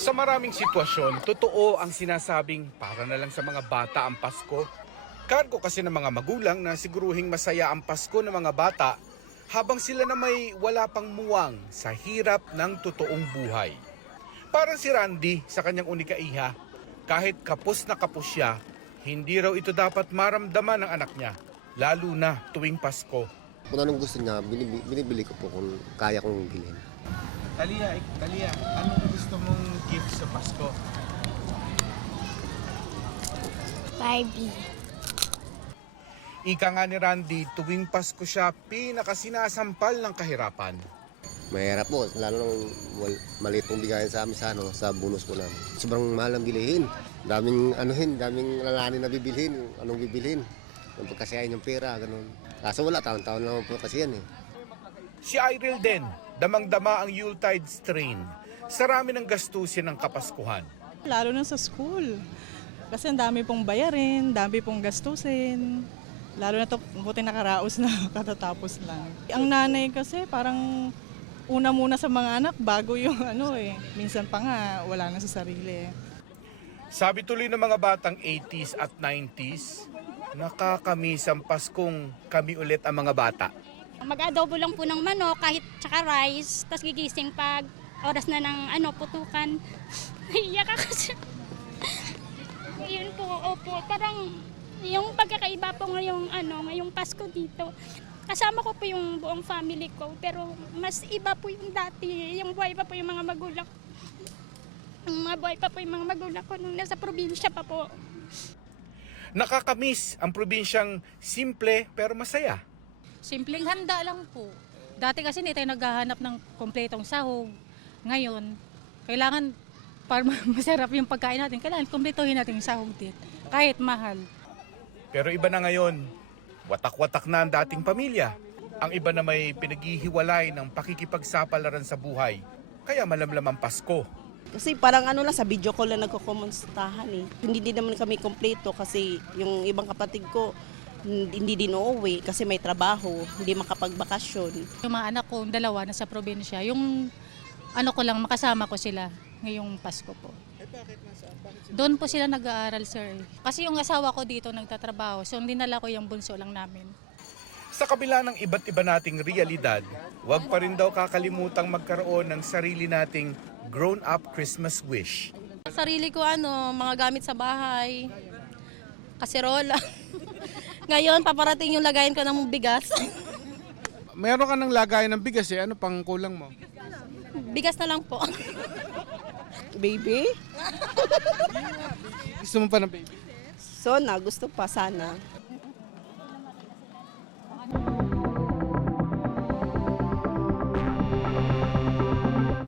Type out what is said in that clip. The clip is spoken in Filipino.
Sa maraming sitwasyon, totoo ang sinasabing para na lang sa mga bata ang Pasko. Kargo kasi ng mga magulang na siguruhing masaya ang Pasko ng mga bata habang sila na may wala pang muwang sa hirap ng totoong buhay. Parang si Randy sa kanyang unika iha, kahit kapos na kapos siya, hindi raw ito dapat maramdaman ng anak niya, lalo na tuwing Pasko. Kung anong gusto niya, binibili ko po kung kaya kong bilhin. Talia, anong gusto mong gift sa Pasko? Barbie. Ika nga ni Randy, tuwing Pasko siya pinakasinasampal ng kahirapan. Mahirap po, lalo nang maliit pong bigayan sa amin sa bonus po namin. Sobrang mahal ang bilihin. Daming lalanin na bibilhin, anong bibilhin. Yung pagkasiyahin yung pera, ganun. Kaso wala, taon-taon lang po kasi yan eh. Si Irel din, damang-dama ang Yuletide strain. Sarami ng gastusin ng Kapaskuhan. Lalo na sa school. Kasi ang dami pong bayarin, dami pong gastusin. Lalo na ito, buti nakaraos na katatapos lang. Ang nanay kasi parang una muna sa mga anak bago yung minsan pa nga wala na sa sarili. Sabi tuloy ng mga batang 80s at 90s, nakakamiss ang Paskong kami ulit ang mga bata. Mag-adobo lang po ng manok kahit tsaka rice, tapos gigising pag oras na ng putukan. Iyak ako kasi. Yun po, opo, parang yung pagkakaiba po ngayong Pasko dito. Kasama ko po yung buong family ko, pero mas iba po yung dati, yung buhay pa po yung mga magulang. Buhay pa po yung mga magulang ko nung nasa probinsya pa po. Nakakamiss ang probinsyang simple pero masaya. Simpleng handa lang po. Dati kasi hindi tayo naghahanap ng kompletong sahog. Ngayon, kailangan para masarap yung pagkain natin, kailangan kompletohin natin yung sahog din, kahit mahal. Pero iba na ngayon, watak-watak na ang dating pamilya. Ang iba na may pinaghihiwalay ng pakikipagsapalaran sa buhay. Kaya malamlam ang Pasko. Kasi parang lang sa video call lang nagkukumustahan eh. Hindi din naman kami kompleto kasi yung ibang kapatid ko hindi din uuwi kasi may trabaho, hindi makapagbakasyon. Yung mga anak ko, dalawa nasa probinsya, yung ko lang makasama ko sila ngayong Pasko po. Doon po sila nag-aaral, sir. Kasi yung asawa ko dito nagtatrabaho, so dinala ko yung bunso lang namin. Sa kabila ng iba't iba nating realidad, huwag pa rin daw kakalimutang magkaroon ng sarili nating grown-up Christmas wish. Sarili ko mga gamit sa bahay, kaserola. Ngayon, paparating yung lagayin ko ng bigas. Meron ka ng lagayan ng bigas eh. Ano pang kulang mo? Bigas na lang po. Baby? Gusto mo pa ng baby? Gusto pa sana.